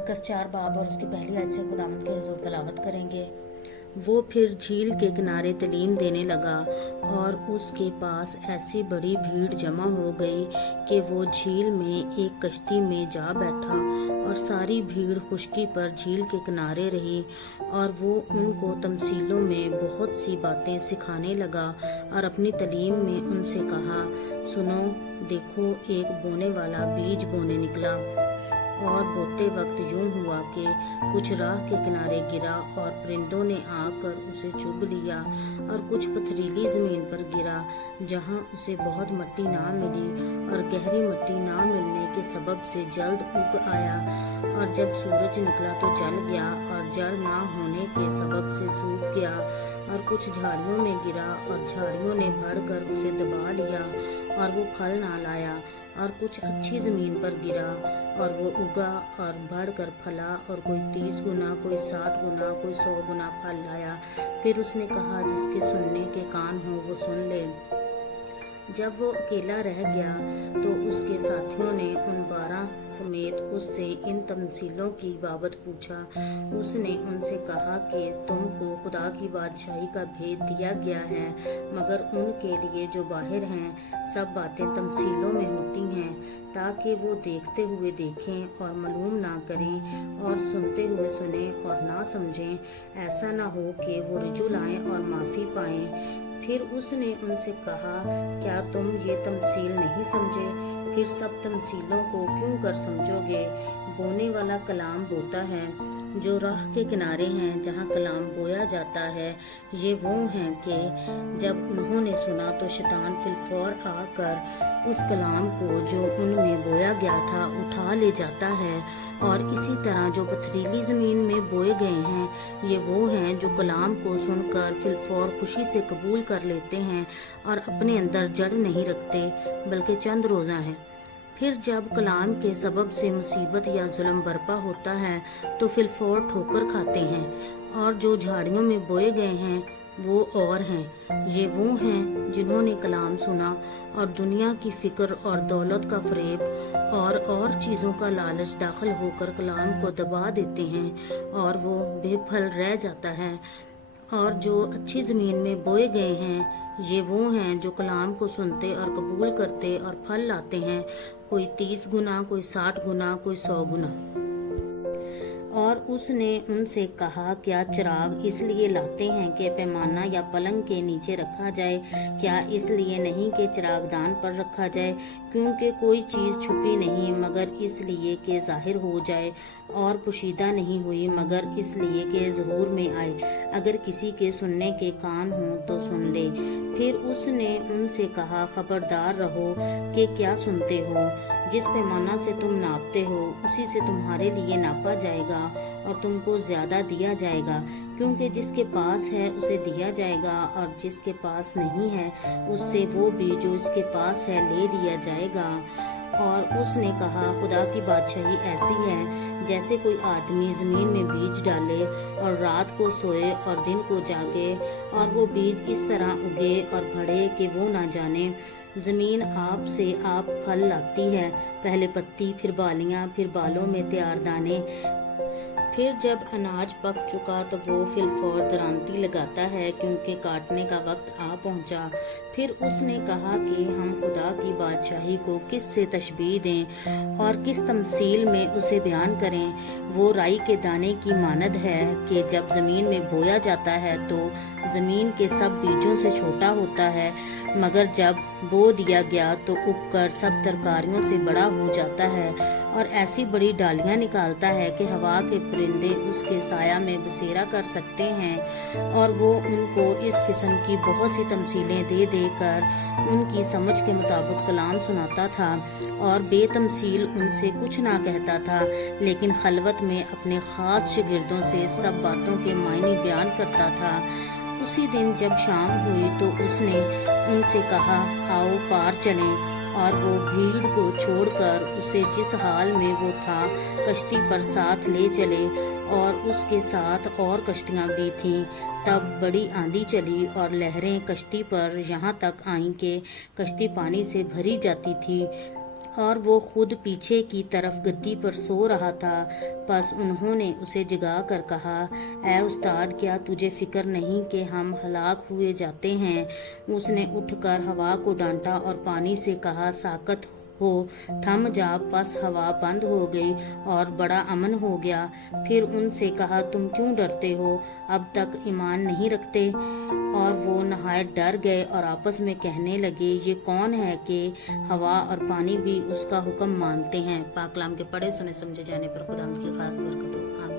मरकज़ 4 बाब और उसकी पहली आयत से खुदावंद के हुजूर तलावत करेंगे। वो फिर झील के किनारे तालीम देने लगा और उसके पास ऐसी बड़ी भीड़ जमा हो गई कि वो झील में एक कश्ती में जा बैठा और सारी भीड़ खुश्की पर झील के किनारे रही और वो उनको तमसीलों में बहुत सी बातें सिखाने लगा और अपनी तालीम में उनसे कहा, सुनो, देखो, एक बोने वाला बीज बोने निकला और बोते वक्त यूं हुआ कि कुछ राह के किनारे गिरा और परिंदों ने आकर उसे चुग लिया और कुछ पथरीली ज़मीन पर गिरा जहां उसे बहुत मिट्टी ना मिली और गहरी मिट्टी ना मिलने के सबब से जल्द उग आया और जब सूरज निकला तो जल गया और जड़ ना होने के सबब से सूख गया और कुछ झाड़ियों में गिरा और झाड़ियों ने बढ़कर उसे दबा लिया और वो फल ना लाया और कुछ अच्छी ज़मीन पर गिरा और वो उगा और बढ़कर फला और कोई 30 गुना, कोई 60 गुना, कोई 100 गुना फल लाया। फिर उसने कहा, जिसके सुनने के कान हो वो सुन ले। जब वो अकेला रह गया तो उसके साथियों ने उन 12 समेत उससे इन तमसीलों की बाबत पूछा। उसने उनसे कहा कि तुमको खुदा की बादशाही का भेद दिया गया है, मगर उनके लिए जो बाहर हैं सब बातें तमसीलों में होती हैं, ताकि वो देखते हुए देखें और मालूम ना करें और सुनते हुए सुनें और ना समझें, ऐसा ना हो कि वो रुजू लाएं और माफ़ी पाएं। फिर उसने उनसे कहा, क्या तुम ये तमसील नहीं समझे? फिर सब तमसीलों को क्यों कर समझोगे? बोने वाला कलाम बोता है, जो राह के किनारे हैं जहाँ कलाम बोया जाता है। ये वो हैं कि जब उन्होंने सुना तो शैतान फिलफौर आकर उस कलाम को जो उनमें बोया गया था उठा ले जाता है। और इसी तरह जो पथरीली ज़मीन में बोए गए हैं, ये वो हैं जो कलाम को सुनकर फिलफौर खुशी से कबूल कर लेते हैं और अपने अंदर जड़ नहीं रखते, बल्कि चंद रोज़ा हैं। फिर जब कलाम के सबब से मुसीबत या जुल्म बरपा होता है तो फिलफौर ठोकर खाते हैं। और जो झाड़ियों में बोए गए हैं वो और हैं, ये वो हैं जिन्होंने कलाम सुना और दुनिया की फ़िक्र और दौलत का फ़रेब और चीज़ों का लालच दाखिल होकर कलाम को दबा देते हैं और वो बेफल रह जाता है। और जो अच्छी ज़मीन में बोए गए हैं, ये वो हैं जो कलाम को सुनते और कबूल करते और फल लाते हैं, कोई 30 गुना, कोई 60 गुना, कोई 100 गुना। और उसने उनसे कहा, क्या चिराग इसलिए लाते हैं कि पैमाना या पलंग के नीचे रखा जाए? क्या इसलिए नहीं कि चिरागदान पर रखा जाए? क्योंकि कोई चीज़ छुपी नहीं मगर इसलिए कि ज़ाहिर हो जाए, और पोशीदा नहीं हुई मगर इसलिए कि ज़हूर में आए। अगर किसी के सुनने के कान हों तो सुन ले। फिर उसने उनसे कहा, खबरदार रहो कि क्या सुनते हो। जिस पैमाना से तुम नापते हो उसी से तुम्हारे लिए नापा जाएगा और तुमको ज़्यादा दिया जाएगा, क्योंकि जिसके पास है उसे दिया जाएगा और जिसके पास नहीं है उससे वो भी जो इसके पास है ले लिया जाएगा। और उसने कहा, खुदा की बादशाही ऐसी है जैसे कोई आदमी ज़मीन में बीज डाले और रात को सोए और दिन को जागे, और वो बीज इस तरह उगे और बढ़े कि वो ना जाने। ज़मीन आप से आप फल लाती है, पहले पत्ती, फिर बालियाँ, फिर बालों में तैयार दाने। फिर जब अनाज पक चुका तो वो फिलफौर दरांती लगाता है, क्योंकि काटने का वक्त आ पहुंचा। फिर उसने कहा कि हम खुदा की बादशाही को किस से तशबीह दें और किस तमसील में उसे बयान करें। वो राई के दाने की मानद है कि जब ज़मीन में बोया जाता है तो ज़मीन के सब बीजों से छोटा होता है, मगर जब बो दिया गया तो उगकर सब तरकारियों से बड़ा हो जाता है और ऐसी बड़ी डालियां निकालता है कि हवा के परिंदे उसके साया में बसेरा कर सकते हैं। और वो उनको इस किस्म की बहुत सी तमसीलें दे देकर उनकी समझ के मुताबिक कलाम सुनाता था और बेतमसील उनसे कुछ ना कहता था, लेकिन खलवत में अपने ख़ास शागिर्दों से सब बातों के मायने बयान करता था। उसी दिन जब शाम हुई तो उसने उनसे कहा, आओ पार चलें। और वो भीड़ को छोड़कर उसे जिस हाल में वो था कश्ती पर साथ ले चले, और उसके साथ और कश्तियाँ भी थीं। तब बड़ी आंधी चली और लहरें कश्ती पर यहाँ तक आईं कि कश्ती पानी से भरी जाती थी। اور وہ خود پیچھے کی طرف گدی پر سو رہا تھا۔ بس انہوں نے اسے جگا کر کہا، اے استاد، کیا تجھے فکر نہیں کہ ہم ہلاک ہوئے جاتے ہیں؟ اس نے اٹھ کر ہوا کو ڈانٹا اور پانی سے کہا، ساکت ہو، تھم جا۔ بس ہوا بند ہو گئی اور بڑا امن ہو گیا۔ پھر ان سے کہا، تم کیوں ڈرتے ہو؟ اب تک ایمان نہیں رکھتے؟ اور وہ نہایت ڈر گئے اور آپس میں کہنے لگے، یہ کون ہے کہ ہوا اور پانی بھی اس کا حکم مانتے ہیں؟ پاک کلام کے پڑھے سنے سمجھے جانے پر خدا کی خاص برکت ہو۔ آمین۔